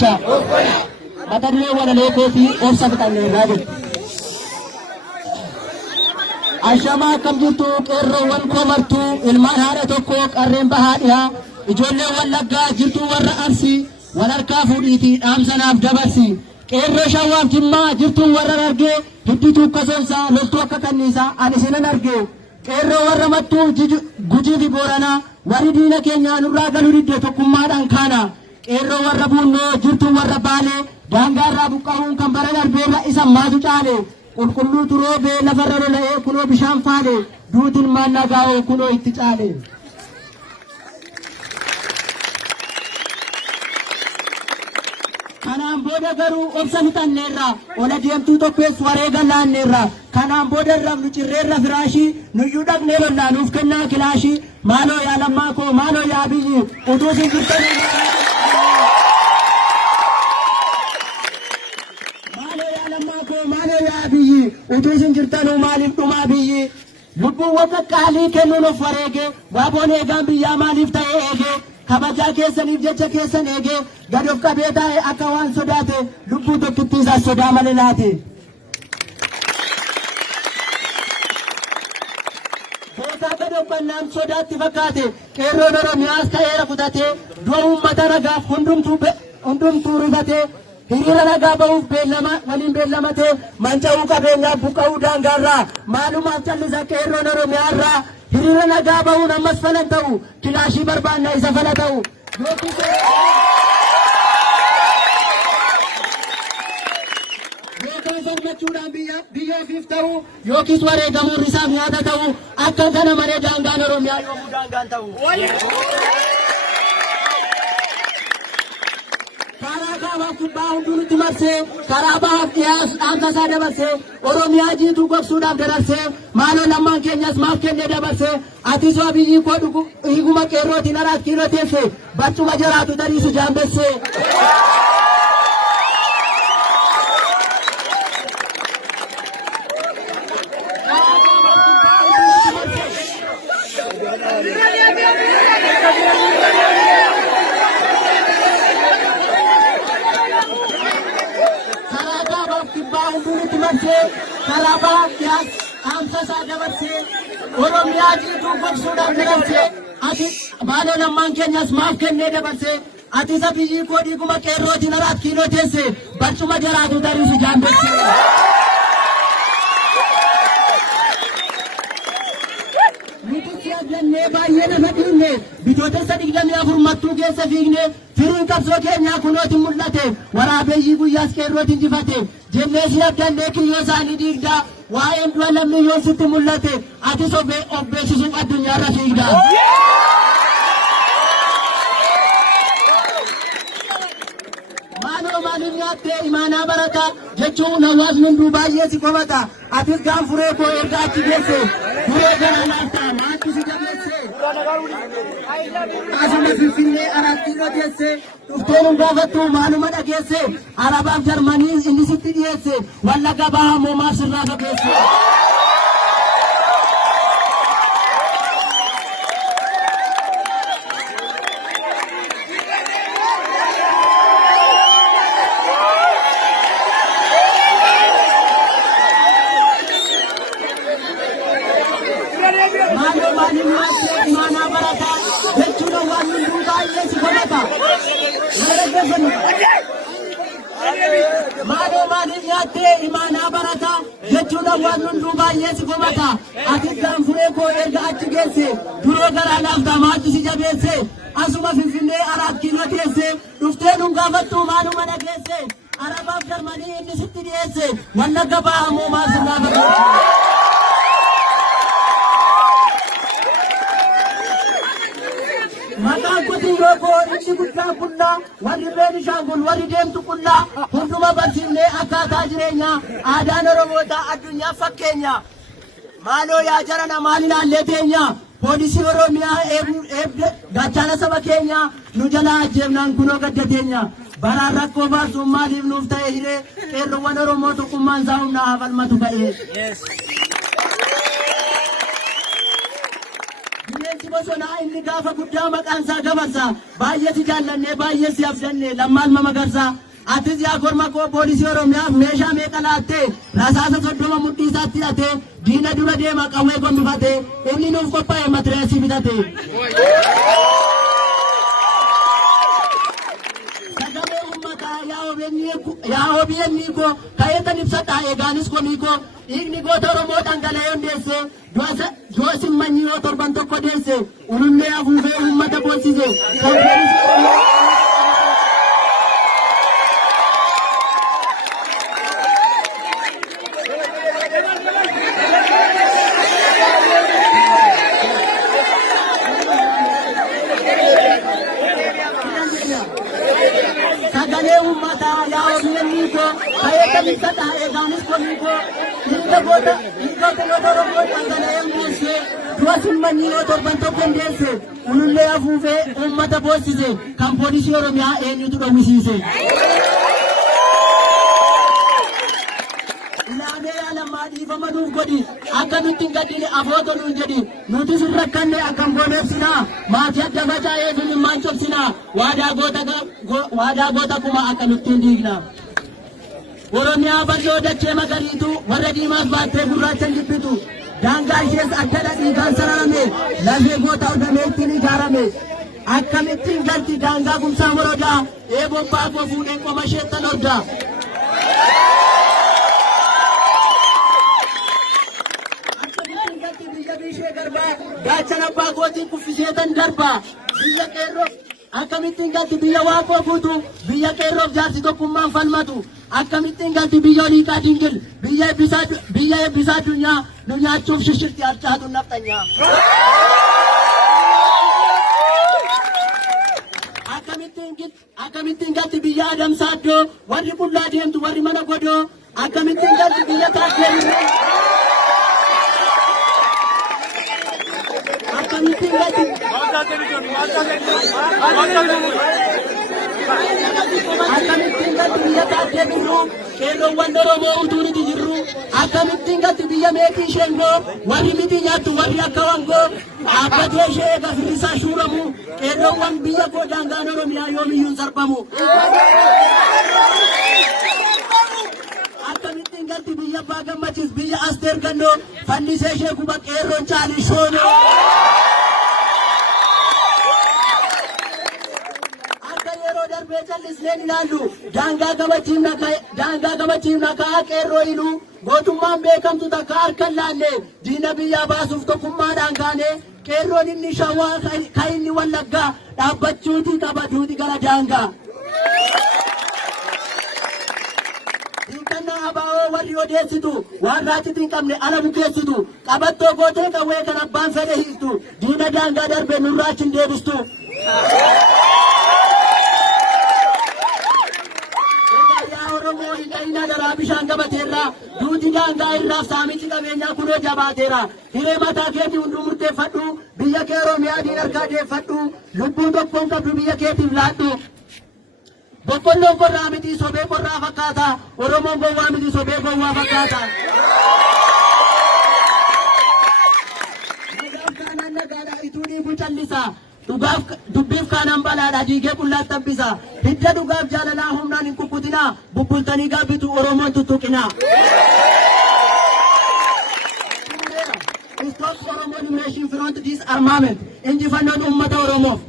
jecha mata duree walaloo kootii obsa fixannee gaafate. Ashamaa akkam jirtu qeerroowwan koo martuu ilmaan haadha tokko qarreen bahaa dhihaa ijoollee wallaggaa jirtu warra arsii wal harkaa fuudhiitii dhaamsanaaf dabarsi. Qeerroo shawwaaf jimmaa jirtu warra argee hiddituu kasonsaa loltuu akka kanniisaa ani isinan argee. Qeerroo warra mattuu gujii fi booranaa warri diina keenya nurraa galuu diddee tokkummaadhaan kaana. Qeerroo warra buunnoo jirtu warra baalee daangaarraa buqqa'uun kan bara darbeerra isa maatu caale. Qulqulluu turoobee lafarra lola'ee kunoo bishaan faale duutiin maannaa gaa'oo kunoo itti caale. Kanaan booda garuu obsa fixanneerra ola deemtuu tokkees wareega laanneerra. Kanaan booda rabnu cirreerra firaashii nuyyuu dhaqnee lollaa nuuf kennaa kilaashii. Maaloo yaa lammaa koo maaloo yaa Abiyyi utuu sin jirtanii. Utuu sin jirtanuu maaliif dhumaa biyyi lubbuuwwan qaqqaalii kennuun of wareege waaboon eegaan biyyaa maaliif ta'e eege kabajaa keessaniif jecha keessan eege gad of qabee taa'e akka waan sodaate lubbuu tokkittii isaas sodaa malee laate. Bootaa gad of bannaan sodaatti fakkaate qeerroon Oromiyaas ta'eera kutatee du'a uummata ragaaf hundumtuu rifatee. Hiriira nagaa ba'uuf waliin beellamatee manca'uu qabeenyaa buqqa'uu daangaarraa maalumaaf callisa qeerroon Oromiyaarraa. Hiriira nagaa ba'uun ammas falan ta'u kilaashii barbaanna isa fala ta'u. Beekaa falmachuudhaan biyya ofiif ta'u yookiis wareegamuun isaaf nyaata ta'u akka kana malee daangaan Oromiyaa yoomuu daangaan ta'u. Karaa kaabaaf kibbaa hunduutti marsee karaa bahaaf dhiyaas dhaamsa isaa dabarsee Oromiyaa jiituu gogsuudhaaf dararsee maaloo lammaan keenyas maaf kennee dabarsee ati soo Abiyyii koo dhugu hiiguma qeerrootiin araat kiiloo teesse barcuma jaraatu dariisu jaambessee. Karaba kias amsa sada berse Oromiyaa jiituu gogsuudhaaf dabarsee ati maaloo lammaan keenyas maaf kennee dabarsee ati isa Abiyyii koo dhiiguma qeerrootiin araat kiiloo teesse barcuma jaraatu dariisu jaambessee. Lannee baay'ee lafa dhiinne bitootessa 24 mattuu keessa fiigne firiin qabsoo keenyaa kunootiin mul'ate waraabeeyyii guyyaas qeerrootiin injifate jennee si abdannee kiyyoo isaanii diigdaa waa'een du'a lammii yoo sitti mul'ate atis of beeksisuuf addunyaarra fiigdaa. Maaloo maaliif nyaattee imaanaa barata jechuun hawaasni hunduu baay'ee si komata atis gaanfuree koo erga achi geesse duree garaa laaftaa maatti si jabeesse. Asuma Finfinnee araat kiiloo teesse dhuftee nu gaafattu maaluma dhageesse Arabaaf Jarmanii inni sitti dhiyeesse Wallagga bahaa moomaaf sirraa fageesse. Maaloo maaliif nyaattee imaanaa barata jechuudha waan hunduu baay'ee si komata ati gaanfuree koo erga achi geesse duree garaa laaftaa maatti si jabeesse asuma Finfinnee araat kiiloo teesse dhuftee nu gaafattu maaluma dhageesse Arabaaf Jarmanii inni sitti dhiyeesse Wallagga bahaa moomaaf sirraa fageesse. Maqaan qotiyyoo koo inni guddaan qullaa warri Beenishaangul warri deemtu qullaa hunduma barsiifnee akkaataa jireenyaa aadaan Oromootaa addunyaa fakkeenya. Maaloo yaa jarana maal ilaallee teenya poolisii Oromiyaa eebde gaachana saba keenya nu jalaa ajjeefnaan kunoo gadda teenya. Baraan rakkoo baasuun maaliif nuuf ta'e hiree qeerroowwan Oromoo tokkummaan isaa humnaa haa falmatu ta'e. bosonaa inni gaafa guddaa maqaan isaa gabarsa baay'ee si jaallannee baay'ee si abdanne Lammaan magersaa atis yaa korma koo poolisii Oromiyaaf meeshaa meeqa laattee rasaasa 30 mudhii isaatti hidhatee diina dura deema qawwee gonfatee inni nuuf qophaa'e matireesii bitate. Yaa OBN ko kayetan ibsata eegaanis komiko igni goota Oromoo dhangala'ee hundeesse du'a simmanyii torban tokko deesse ulullee afuufee uummata boonsise sagalee uummataa yaa OBN ko kayetan ibsata eegaanis komiko goota Oromoo dhangala'ee hundeesse du'a simmanyii torban tokko deesse ulullee afuufee uummata boonsise kan poolisii Oromiyaa eenyutu dhowwisiise. Lammaa dhiifama nuuf godhi akkamitti hin gaddine afooto nuun jedhi nuti sun rakkanne akkam gooneefsinaa maatii adda facaa'ee sun immaan cobsinaa waadaa goota kuma akkamittiin diigna. Oromiyaa bal'oo dachee magariitu warra diimaas baattee gurraachan jibbitu daangaa ishees addadha dhiigaan sararame lafee goota udamee ittiin ijaarame akkamittiin galti daangaa gumsaa morodaa eeboon baakoo fuudheen qoma isheettan hordaa. Gaachan abbaa kootiin kuffiseetan darbaa biyya qeerroo akkamittiin galti biyya waaqoo guutu biyya qeerroof jaarsi tokkummaan falmatu akkamittiin galti biyya oliiqaa dingil biyya eebbisaa addunyaa nu nyaachuuf shishirti harcaatu naftanyaa. Akkamittiin galti biyya adamsaa iddoo warri qullaa deemtu warri mana godoo akkamittiin galti biyya taakkee akkamittiin galti biyya taakkee birruu qeerroowwan Oromoo utuu nuti jirru akkamittiin galti biyya meetii sheengoo warri miti nyaattu warri akka wangoo dhaabbatee ishee eega firrisaa shuuramu qeerroowwan biyya koo daangaan Oromiyaa yoomiyyuun sarbamu. Akkamittiin galti biyya abbaa gammachiis biyya Asteer Gannoo fannisee ishee kuba qeerroon caalii shoonoo. Darbee callisneen ilaallu daangaa gabachiifna ka'aa qeerroo iluu gootummaan beekamtu takka harkan laalle diina biyyaa baasuuf tokkummaadhaan kaane qeerroon inni shawaa ka inni wallaggaa dhaabbachuuti qabatuuti gara daangaa. Diinkannaa abaa'oo warri odeessitu waan raacitii hin qabne ala bukeessitu qabattoo gootee qawwee kan abbaan fedhe hiiktu diina daangaa darbee nurraachi deebistu. Bishaan gabateerra duuti daangaa irraaf saamichi qabeenyaa kunoo jabaateera hiree mataa keetii hunduu murteeffadhu biyya kee Oromiyaa diin harkaa deeffadhu lubbuun tokkoon qabdu biyya keetiif laadhu. Boqqolloon qorraa miti sobee qorraa fakkaata Oromoon gowwaa miti sobee gowwaa fakkaata. Nagaaf kaanaan nagaadha ituu dhiibu callisa. Dubbiif kaanaan balaadha diigee qullaatti tabbisa hidda dhugaaf jaalalaa humnaan hin kukkutinaa bubbultanii gaabbitu Oromoon tuttuqinaa. Stop Oromo Liberation Front disarmament injifannoon uummata Oromoof.